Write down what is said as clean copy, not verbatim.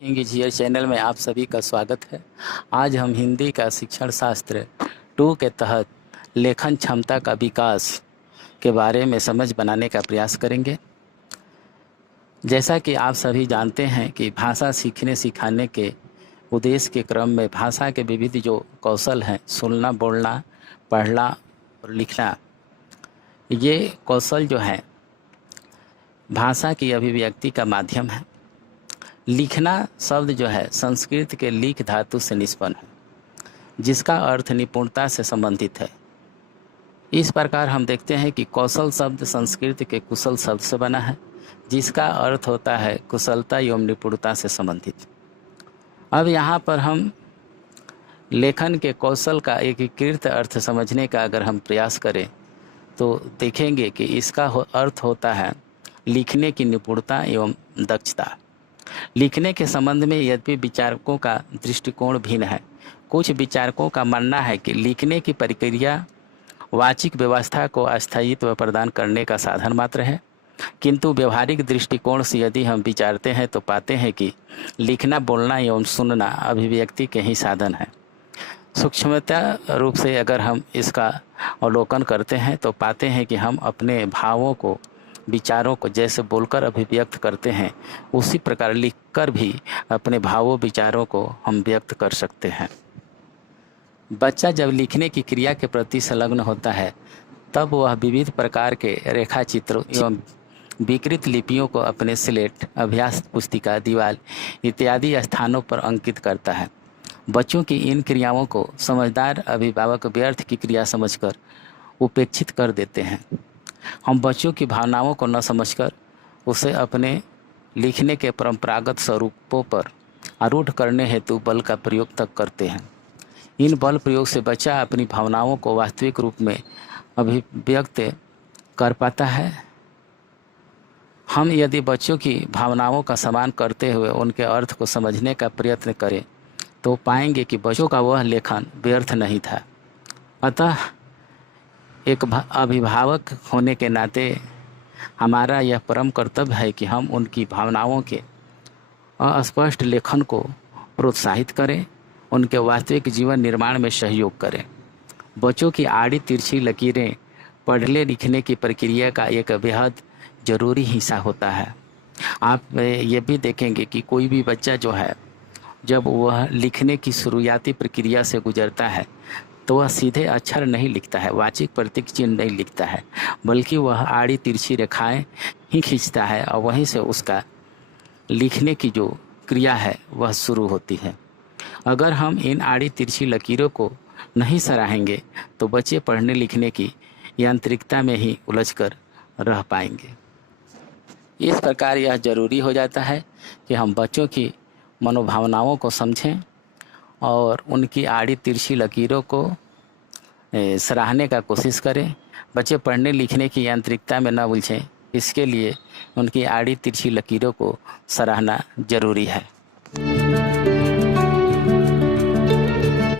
English channel में आप सभी का स्वागत है। आज हम हिंदी का शिक्षण शास्त्र 2 के तहत लेखन क्षमता का विकास के बारे में समझ बनाने का प्रयास करेंगे। जैसा कि आप सभी जानते हैं कि भाषा सीखने सिखाने के उद्देश्य के क्रम में भाषा के विविध जो कौशल हैं, सुनना, बोलना, पढ़ना और लिखना, ये कौशल जो है भाषा की अभिव्यक्ति का माध्यम है। लिखना शब्द जो है संस्कृत के लिख धातु से निष्पन्न है, जिसका अर्थ निपुणता से संबंधित है। इस प्रकार हम देखते हैं कि कौशल शब्द संस्कृत के कुशल शब्द से बना है, जिसका अर्थ होता है कुशलता एवं निपुणता से संबंधित। अब यहाँ पर हम लेखन के कौशल का एकीकृत अर्थ समझने का अगर हम प्रयास करें तो देखेंगे कि इसका अर्थ होता है लिखने की निपुणता एवं दक्षता। लिखने के संबंध में यद्यपि विचारकों का दृष्टिकोण भिन्न है। कुछ विचारकों का मानना है कि लिखने की प्रक्रिया वाचिक व्यवस्था को अस्थायित्व प्रदान करने का साधन मात्र है, किंतु व्यवहारिक दृष्टिकोण से यदि हम विचारते हैं तो पाते हैं कि लिखना, बोलना एवं सुनना अभिव्यक्ति के ही साधन है। सूक्ष्मता रूप से अगर हम इसका अवलोकन करते हैं तो पाते हैं कि हम अपने भावों को, विचारों को जैसे बोलकर अभिव्यक्त करते हैं, उसी प्रकार लिखकर भी अपने भावों विचारों को हम व्यक्त कर सकते हैं। बच्चा जब लिखने की क्रिया के प्रति संलग्न होता है तब वह विविध प्रकार के रेखा चित्रों एवं विकृत लिपियों को अपने स्लेट, अभ्यास पुस्तिका, दीवार इत्यादि स्थानों पर अंकित करता है। बच्चों की इन क्रियाओं को समझदार अभिभावक व्यर्थ की क्रिया समझकर उपेक्षित कर देते हैं। हम बच्चों की भावनाओं को न समझकर उसे अपने लिखने के परंपरागत स्वरूपों पर आरूढ़ करने हेतु बल का प्रयोग तक करते हैं। इन बल प्रयोग से बच्चा अपनी भावनाओं को वास्तविक रूप में अभिव्यक्त कर पाता है। हम यदि बच्चों की भावनाओं का सम्मान करते हुए उनके अर्थ को समझने का प्रयत्न करें तो पाएंगे कि बच्चों का वह लेखन व्यर्थ नहीं था। अतः एक अभिभावक होने के नाते हमारा यह परम कर्तव्य है कि हम उनकी भावनाओं के अस्पष्ट लेखन को प्रोत्साहित करें, उनके वास्तविक जीवन निर्माण में सहयोग करें। बच्चों की आड़ी तिरछी लकीरें पढ़ने लिखने की प्रक्रिया का एक बेहद ज़रूरी हिस्सा होता है। आप ये भी देखेंगे कि कोई भी बच्चा जो है जब वह लिखने की शुरुआती प्रक्रिया से गुजरता है तो वह सीधे अक्षर नहीं लिखता है, वाचिक प्रतीक चिन्ह नहीं लिखता है, बल्कि वह आड़ी तिरछी रेखाएं ही खींचता है और वहीं से उसका लिखने की जो क्रिया है वह शुरू होती है। अगर हम इन आड़ी तिरछी लकीरों को नहीं सराहेंगे तो बच्चे पढ़ने लिखने की यांत्रिकता में ही उलझकर रह पाएंगे। इस प्रकार यह जरूरी हो जाता है कि हम बच्चों की मनोभावनाओं को समझें और उनकी आड़ी तिरछी लकीरों को सराहने का कोशिश करें। बच्चे पढ़ने लिखने की यांत्रिकता में न उलझें, इसके लिए उनकी आड़ी तिरछी लकीरों को सराहना जरूरी है।